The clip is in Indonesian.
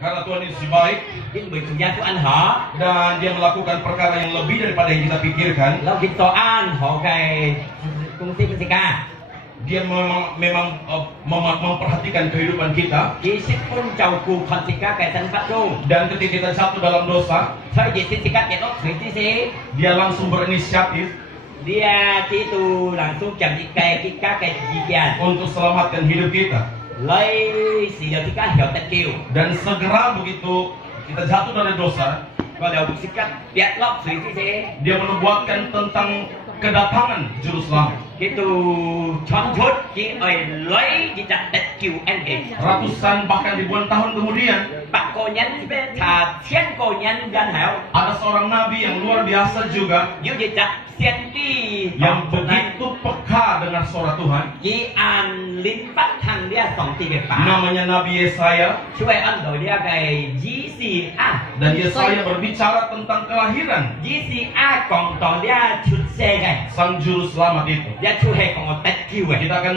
Karena Tuhan Yesus baik Chính vì Chúa Giêsu anh họ dan Dia melakukan perkara yang lebih daripada yang kita pikirkan. lo kita an họ cái công ty Mexica Dia memang memperhatikan kehidupan kita. chỉ sức phun chầu cù phần xịt cá cái thân phát trung Dan ketika kita jatuh dalam dosa, thời gì xịt cá cái đó thủy tí xí Dia langsung berinisiatif dia chỉ tu langsung chậm cái cá cái gì kia untuk selamatkan hidup kita. lấy xì dầu xịt cá hiểu tận kiều Dan segera begitu kita jatuh dari dosa, và đầu xịt cá biết lóc thủy tí xí Dia menubuatkan tentang kedatangan Juru Selamat. gitu chọn chốt chỉ ở lấy chỉ chặt tận kiều anh kì Ratusan bahkan ribuan tahun kemudian, bạc cô nhân với thà thiên cô nhân dân hảo ada seorang nabi yang luar biasa juga như vậy chặt thiên đi yang begitu peka dengan suara Tuhan. chỉ an linh bắt thằng dia sòng thì cái phá Namanya Nabi Yesaya, chú ơi ăn đổi dia cái GCA dan Yesaya berbicara tentang kelahiran GCA còn tỏ dia chút xe cái Sang Juru Selamat itu. dia chú hay còn tách kiều Kita akan